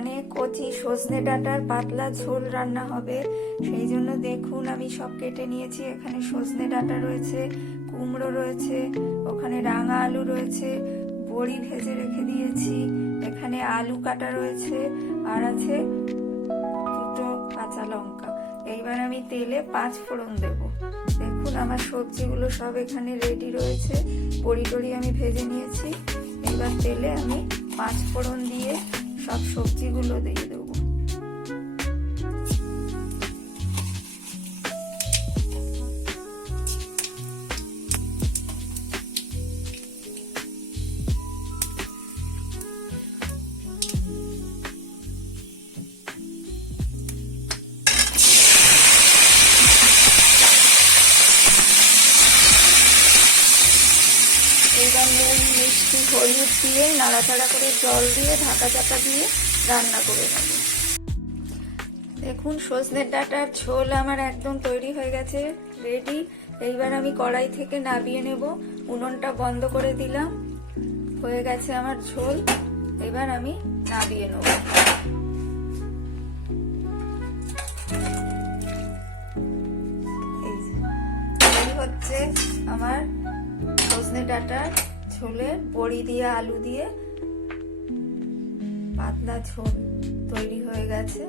এখানে কচি সজনে ডাঁটার পাতলা ঝোল রান্না হবে, সেই জন্য দেখুন আমি সব কেটে নিয়েছি। এখানে সজনে ডাঁটা রয়েছে, কুমড়ো রয়েছে, ওখানে রাঙা আলু রয়েছে, বড়ি ভেজে রেখে দিয়েছি, এখানে আলু কাটা রয়েছে, আর আছে দুটো কাঁচা লঙ্কা। এইবার আমি তেলে 5 ফোড়ন দেব। দেখুন আমার সবজিগুলো সব এখানে রেডি রয়েছে, বড়ি টড়ি আমি ভেজে নিয়েছি। এবার তেলে আমি 5 ফোড়ন দিয়ে সব সবজিগুলো দিয়ে দেবো। এইবার নুন, মিষ্টি, হলুদ দিয়ে নাড়াচাড়া করে জল দিয়ে ঢাকা চাপা দিয়ে রান্না করে নেব। দেখুন সজনের ডাঁটার ঝোল আমার একদম তৈরি হয়ে গেছে, রেডি। এইবার আমি কড়াই থেকে নামিয়ে নেব। উনুনটা বন্ধ করে দিলাম, হয়ে গেছে আমার ঝোল। এবার আমি নামিয়ে নেব। এই হচ্ছে আমার সজনে ডাঁটার ঝোলের বড়ি দিয়ে আলু দিয়ে পাতলা ঝোল তৈরি হয়ে গেছে।